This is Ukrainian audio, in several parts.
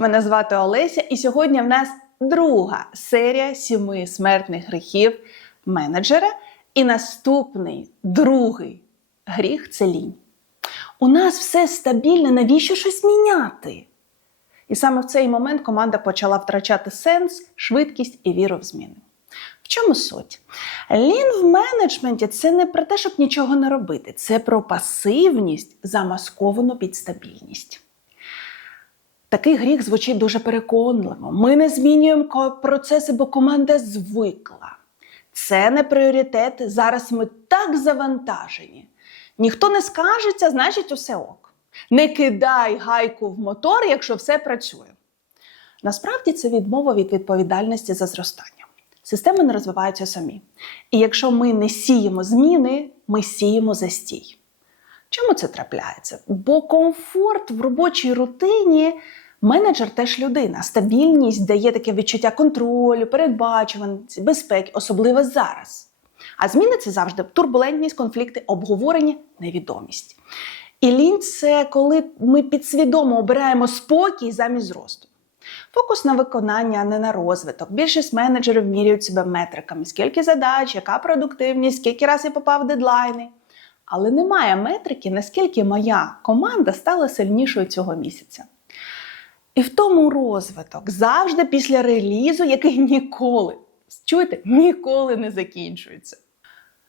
мене звати Олеся, і сьогодні в нас друга серія сіми смертних гріхів менеджера. І наступний другий гріх це лінь. У нас все стабільне, навіщо щось міняти? І саме в цей момент команда почала втрачати сенс, швидкість і віру в зміни. В чому суть? Лін в менеджменті це не про те, щоб нічого не робити, це про пасивність, замасковану під стабільність. Такий гріх звучить дуже переконливо. Ми не змінюємо процеси, бо команда звикла. Це не пріоритет. Зараз ми так завантажені. Ніхто не скажеться, значить, усе ок. Не кидай гайку в мотор, якщо все працює. Насправді це відмова від відповідальності за зростання. Системи не розвиваються самі. І якщо ми не сіємо зміни, ми сіємо застій. Чому це трапляється? Бо комфорт в робочій рутині менеджер теж людина. Стабільність дає таке відчуття контролю, передбачуваності, безпеки, особливо зараз. А зміни це завжди турбулентність, конфлікти, обговорення, невідомість. І лінь це коли ми підсвідомо обираємо спокій замість зросту. Фокус на виконання, а не на розвиток. Більшість менеджерів міряють себе метриками: скільки задач, яка продуктивність, скільки разів я попав в дедлайни. Але немає метрики, наскільки моя команда стала сильнішою цього місяця. І в тому розвиток завжди після релізу, який ніколи, чуєте, ніколи не закінчується.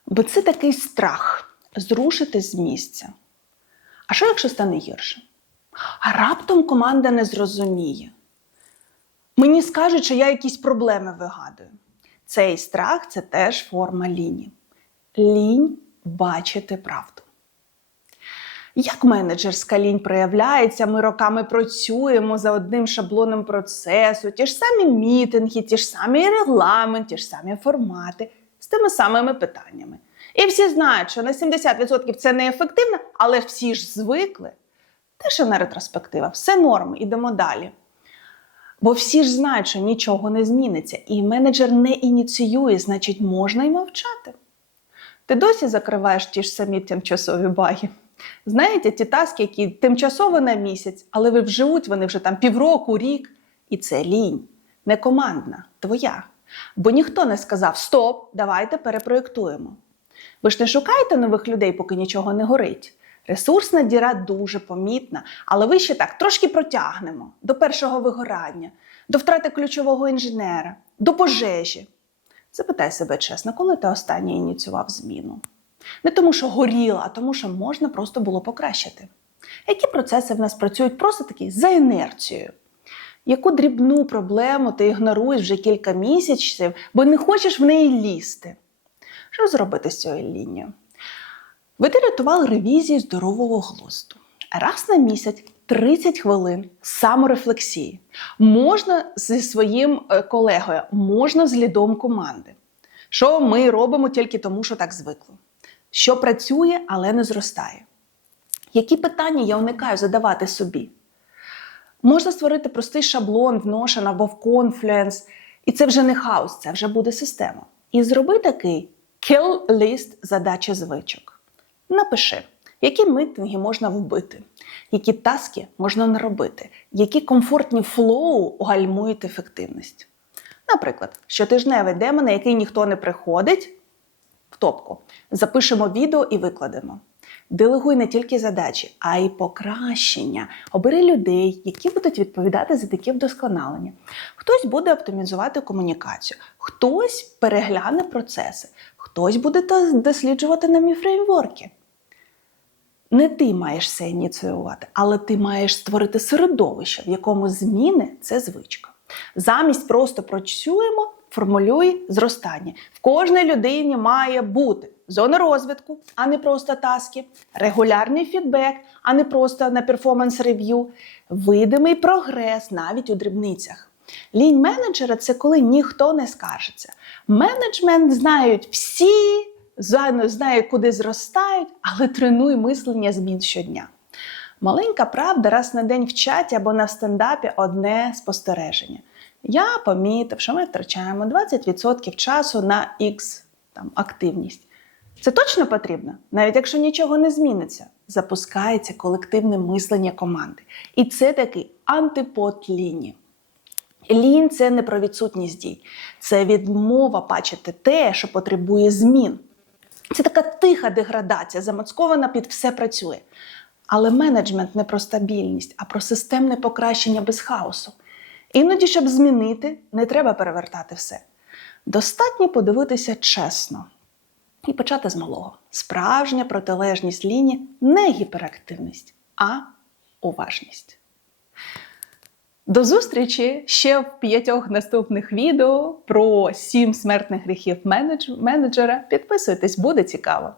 Бо це такий страх зрушити з місця. А що якщо стане гірше? А раптом команда не зрозуміє. Мені скажуть, що я якісь проблеми вигадую. Цей страх це теж форма ліні. Лінь бачити правду. Як менеджерська лінь проявляється, ми роками працюємо за одним шаблоном процесу, ті ж самі мітинги, ті ж самі регламент, ті ж самі формати з тими самими питаннями. І всі знають, що на 70% це неефективно, але всі ж звикли. Теж не ретроспектива, все норм, ідемо далі. Бо всі ж знають, що нічого не зміниться, і менеджер не ініціює, значить, можна й мовчати. Ти досі закриваєш ті ж самі тимчасові баги. Знаєте, ті таски, які тимчасово на місяць, але ви вживуть вони вже там півроку, рік. І це лінь, не командна, твоя. Бо ніхто не сказав Стоп, давайте перепроєктуємо. Ви ж не шукаєте нових людей, поки нічого не горить. Ресурсна діра дуже помітна, але ви ще так трошки протягнемо до першого вигорання, до втрати ключового інженера, до пожежі. Запитай себе чесно, коли ти останнє ініціював зміну? Не тому, що горіло, а тому, що можна просто було покращити. Які процеси в нас працюють просто такі за інерцією? Яку дрібну проблему ти ігноруєш вже кілька місяців, бо не хочеш в неї лізти? Що зробити з цією лінією? Ви рятували ревізії здорового глузду. Раз на місяць 30 хвилин саморефлексії. Можна зі своїм е, колегою, можна з лідом команди. Що ми робимо тільки тому, що так звикли. Що працює, але не зростає. Які питання я уникаю задавати собі? Можна створити простий шаблон в Notion або в Confluence, і це вже не хаос, це вже буде система. І зроби такий kill list задачі звичок. Напиши, які митинги можна вбити, які таски можна не робити, які комфортні флоу гальмують ефективність. Наприклад, щотижневий демо, на який ніхто не приходить, в топку. Запишемо відео і викладемо. Делегуй не тільки задачі, а й покращення. Обери людей, які будуть відповідати за такі вдосконалення. Хтось буде оптимізувати комунікацію, хтось перегляне процеси, хтось буде досліджувати нові фреймворки. Не ти маєш це ініціювати, але ти маєш створити середовище, в якому зміни це звичка. Замість просто працюємо, формулюй зростання. В кожній людині має бути зона розвитку, а не просто таски, регулярний фідбек, а не просто на перформанс рев'ю, видимий прогрес навіть у дрібницях. Лінь менеджера це коли ніхто не скаржиться. Менеджмент знають всі, знає- куди зростають, але тренуй мислення змін щодня. Маленька правда раз на день в чаті або на стендапі одне спостереження. Я помітив, що ми втрачаємо 20% часу на X там, активність. Це точно потрібно, навіть якщо нічого не зміниться. запускається колективне мислення команди. І це такий антипод ліні. Лінь це не про відсутність дій, це відмова бачити те, що потребує змін. Це така тиха деградація, замацькована під все працює. Але менеджмент не про стабільність, а про системне покращення без хаосу. Іноді, щоб змінити, не треба перевертати все. Достатньо подивитися чесно і почати з малого. Справжня протилежність лінії не гіперактивність, а уважність. До зустрічі ще в п'ятьох наступних відео про сім смертних гріхів менедж- менеджера. Підписуйтесь, буде цікаво.